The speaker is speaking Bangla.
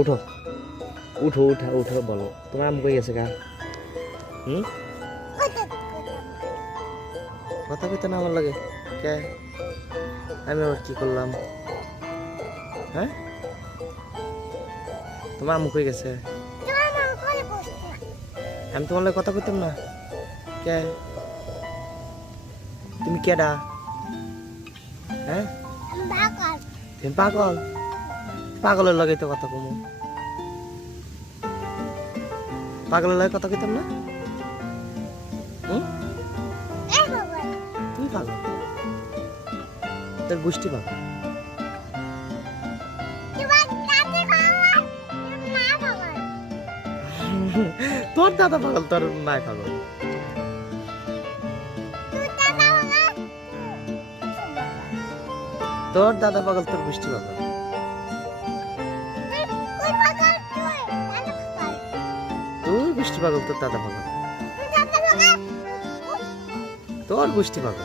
উঠো উঠো উঠা উঠো বলো তোমার আম কই গেছে গা? হুম কথা কইতে না আমার লাগে কে? আমি আবার কি করলাম? হ্যাঁ তোমার আম কই গেছে? আমি তোমার লাগে কথা কইতাম না কে? তুমি কেডা? হ্যাঁ তুমি পাগল? পাগলের লগে তো কথা কমু, পাগলের লগে কথা কইতাম না। হুম তুমি পাগল, তোর গোষ্ঠী পাগল। তোর দাদা পাগল, তোর নাই পাগল। তোর দাদা পাগল, তোর গোষ্ঠী পাগল। তোর গোষ্ঠী পাগল, তোর দাদা পাগল, তোর গোষ্ঠী পাগল।